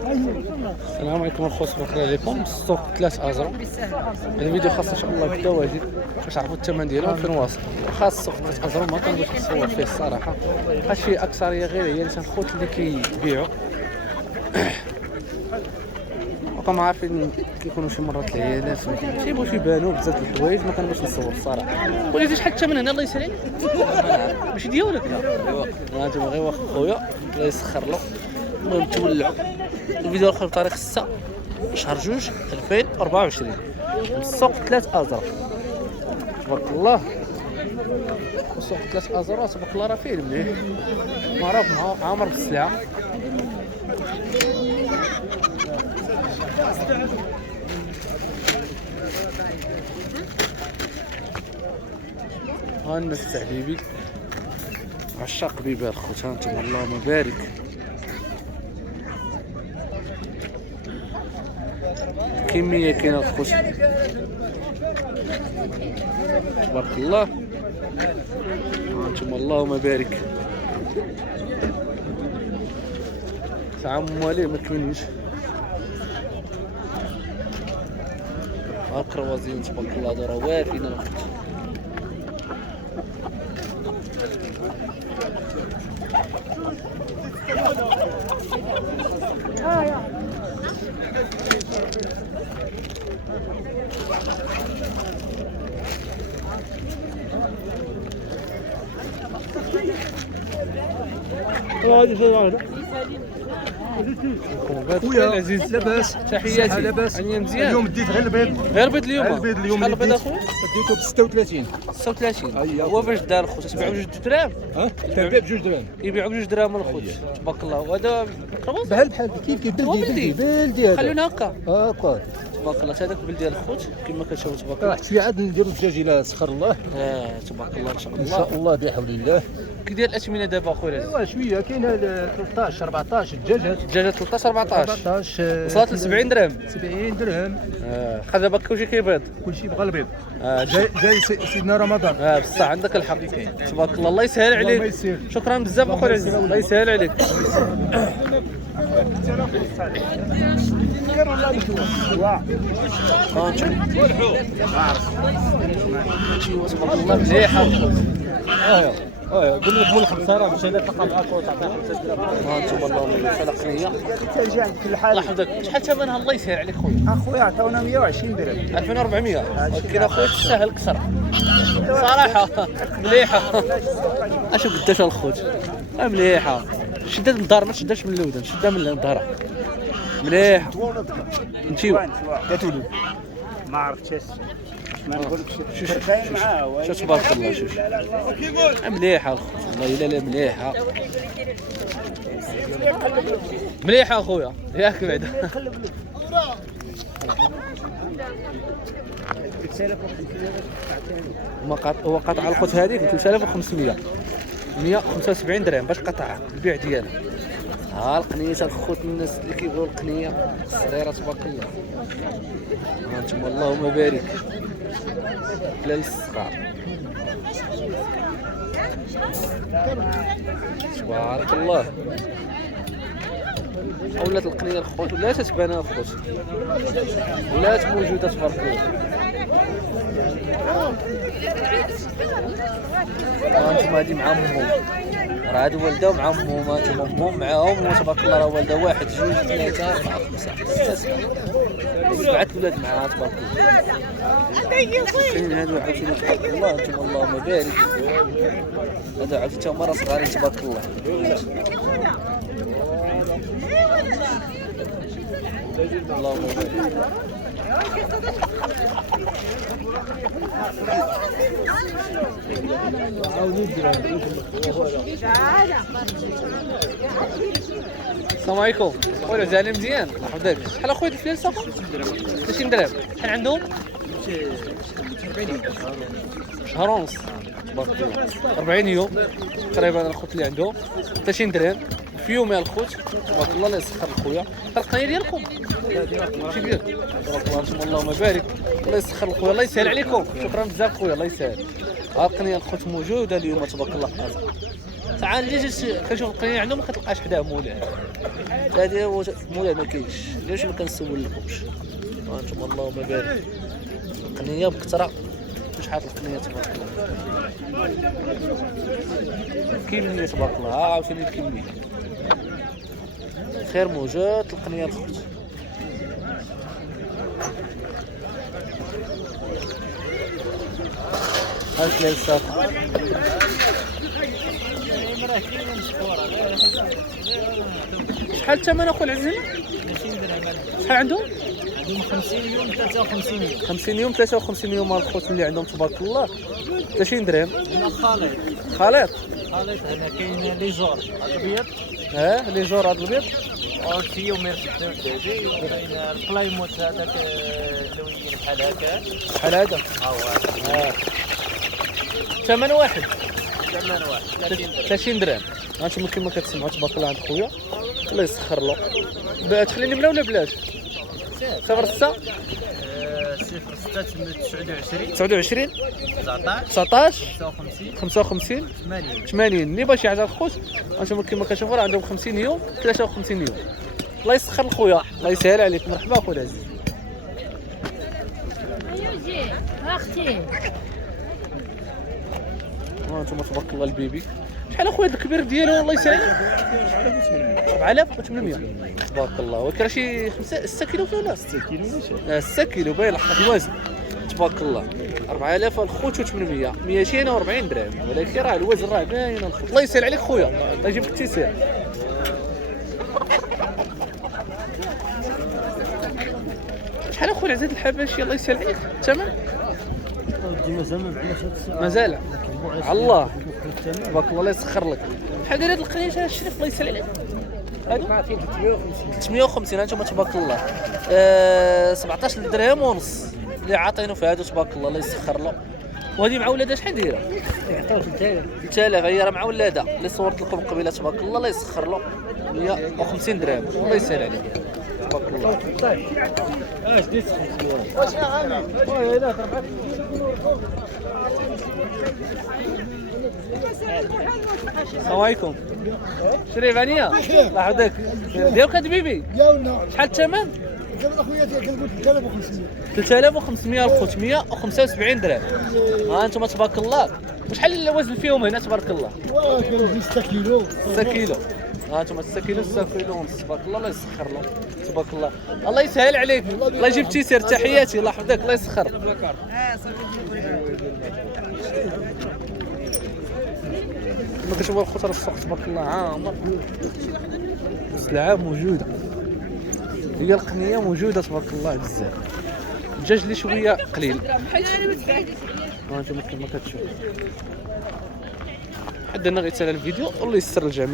السلام عليكم الخوت، بخير عليكم. السوق 3 ازرق. الفيديو خاص ان شاء الله بالدواجن باش تعرفوا الثمن ديالهم فين واصل. خاص السوق 3 ازرق ما كنبغيش نصور فيه الصراحه، حيت فيه اكثريه غير هي اللي الخوت اللي كيبيعوا. وكما عارفين كيكونوا شي مرات العيالات ما كيبغوش يبانوا بزاف د الحوايج، ما كنبغيش نصور الصراحه. وليتي شحال الثمن هنا الله يسهل عليك؟ ماشي ديالك لا. ايوا انتما غير واخا خويا الله يسخر له. المهم تولعوا الفيديو الاخر بتاريخ 6 شهر 2 2024 من السوق 3 ازرق. تبارك الله السوق 3 ازرق تبارك الله راه فيه مليح، معروف عامر بالسلعه. ها الناس تاع بيبي عشاق بيبي الخوت، ها انتم اللهم بارك. كمية كاينه الخوت تبارك الله، ها انتم اللهم بارك. ساعة مواليه ما كاينينش. ها الكروازين تبارك الله هادو راه وافين الخوت. خويا العزيز لاباس؟ تحياتي. لاباس؟ عليا مزيان. اليوم ديت غير البيض. غير البيض اليوم. البيض اليوم شحال البيض ديت؟ اخويا؟ ديتو ب 36. 36. أيوة. هو باش دار الخوت تبيعو بجوج دراهم؟ كنبيع بجوج دراهم. يبيعوا بجوج دراهم الخوت تبارك الله. وهذا ميكروباص بحال كيف هو بلدي. بلدي هذا. خلينا هكا هاكا تبارك الله. هذاك بلدي الخوت كما كتشوفوا تبارك الله. راح شويه عاد نديرو الدجاج الى سخر الله تبارك الله ان شاء ان الله. شاء الله بحول الله. كي داير الاثمنه دابا اخويا العزيز؟ ايوا شويه كاينه 13 14 الدجاجات. الدجاجه 13 14 14 وصلت ل 70 درهم. 70 درهم. خذ دابا كلشي كيبيض. كلشي بغى البيض. جاي جاي سيدنا رمضان. بصح عندك الحق تبارك الله. الله يسهل عليك. يسهل. شكرا بزاف اخويا العزيز، الله يسهل عليك. تبارك الله مليحه. قول لك مول 5 راه مشى لك تلقى معاك وتعطيه 5 درهم. انتم اللهم خلقنيه. ترجع عند كل حال. الله يحفظك. شحال ثمنها الله يسهل عليك خويا؟ اخويا عطاونا 120 درهم. 2400. ولكن اخويا تستاهل كثر صراحه. مليحه. اشو قداش الخوت مليحه. شدات من الدار ما تشداش من الودن، شدها من الظهر مليحه. انتي تولد ما عرفتش ما نقولكش كاين معاه. شو تبارك الله. شوف مليحه الخوت والله. لا مليحه مليحه اخويا ياك بعدا. هو قطع الخوت هذيك 3500 175 درهم باش قطع البيع ديالها. ها القنيه الخوت الناس اللي كيبغيو القنيه الصغيره تبارك الله. ها انتم اللهم بارك لا للصغار تبارك الله. ولات القنيه الخوت ولا تتبان الخوت ولات موجوده تبارك الله. انتم هادي مع امهم، راه هادو والده ومع امهم. انتم امهم معاهم تبارك الله. راه والده 1 2 3 4 5 6 7 ولاد معاها تبارك الله. كاين هادو عاوتاني تبارك الله. انتم اللهم بارك. هادو عاوتاني تا هما صغارين تبارك الله. اللهم بارك. السلام عليكم. خويا زعلان مزيان الله يحفظك. شحال اخويا الفليسه؟ 30 درهم. شحال عندهم؟ شهر ونص تبارك الله. 40 يوم تقريبا الخوت اللي عندهم 30 درهم في يوم يا الخوت تبارك الله. الله يسخر الخويا. القنيه ديالكم ماشي ديال تبارك الله. انتم اللهم بارك. الله يسخر الخويا. الله يسهل عليكم. شكرا بزاف خويا الله يسهل. ها القنيه الخوت موجوده اليوم تبارك الله في ساعات اللي جيت كنشوف القنينه عندهم ما كتلقاش حداه مولاه. هذه هو مولاه ما كاينش، علاش ما كنسولكمش؟ انتم اللهم بارك القنيه بكثره. شحال القنيه تبارك الله، كمية تبارك الله، عاوتاني الكمية خير موجود. القنيه الخبز هاك لي الصافي شحال الثمن اخو العزيز؟ 20 درهم. شحال عندهم؟ عندهم 50 يوم 53 يوم. 50 يوم 53 يوم الخوت اللي عندهم تبارك الله. 30 درهم. هنا خليط خليط هنا كاين لي جور الابيض لي جور هاد البيض وفي وميرش الدجاجي، وكاين البلايموت هذاك اللوين بحال هكا بحال هذا. ها هو ثمن واحد ثمن واحد 30 درهم. 30 درهم. هانتوما كيما كتسمعوا تبارك الله عند خويا الله يسخر له. تخليني بلا ولا بلاش؟ 06 06 29 29 19 19 55 55 80. 80. اللي باغي يعزل الخوت هانتوما كيما كتشوفوا راه عندهم 50 يوم 53 يوم. الله يسخر لخويا، الله يسهل عليك. مرحبا اخويا العزيز. يوجي اختي هانتوما تبارك الله البيبي. شحال اخويا هذا الكبير ديالو الله يسهل؟ 4800 تبارك الله. ولكن راه شي 6 كيلو ولا 6 كيلو 6 كيلو باين لحق الوزن تبارك الله. 4000 الخوت و800 240 درهم، ولكن راه الوزن راه باين الخوت. الله يسهل عليك خويا، الله يجيب لك التيسير. شحال اخويا العزيز الحباشي الله يسهل عليك الثمن؟ مازال على الله تبارك الله. الله يسخر لك. شحال داير هاد القنيش هاد الشريف الله يسهل عليك؟ هادو 350 هانتوما تبارك الله. 17 درهم ونص اللي عاطينو في هادو تبارك الله. الله يسخر له. وهذه مع ولادها شحال دايره؟ 3000. هي راه مع ولادها اللي صورت لكم قبيله تبارك الله. الله يسخر له. 150 درهم. الله يسهل عليك تبارك الله. السلام عليكم. شريف عليا الله يحفظك. ديالك هاد بيبي ديالنا شحال الثمن؟ كان اخويا كنقول 3500 3500 الخوت 175 درهم. ها انتم تبارك الله. وشحال الوزن فيهم هنا تبارك الله؟ كان 6 كيلو 6 كيلو. ها انتم 6 كيلو 6 كيلو ونص تبارك الله. الله يسخر له تبارك الله. الله يسهل عليك. الله يجيب تيسير. تحياتي الله يحفظك الله يسخر. كما كتشوفوا الخوت راه السوق تبارك الله عامر. السلعه موجوده، هي القنيه موجوده تبارك الله بزاف. الدجاج اللي شويه قليل. هانتوما كما كتشوفوا. حد هنا غيتسالى الفيديو والله يسر الجميع.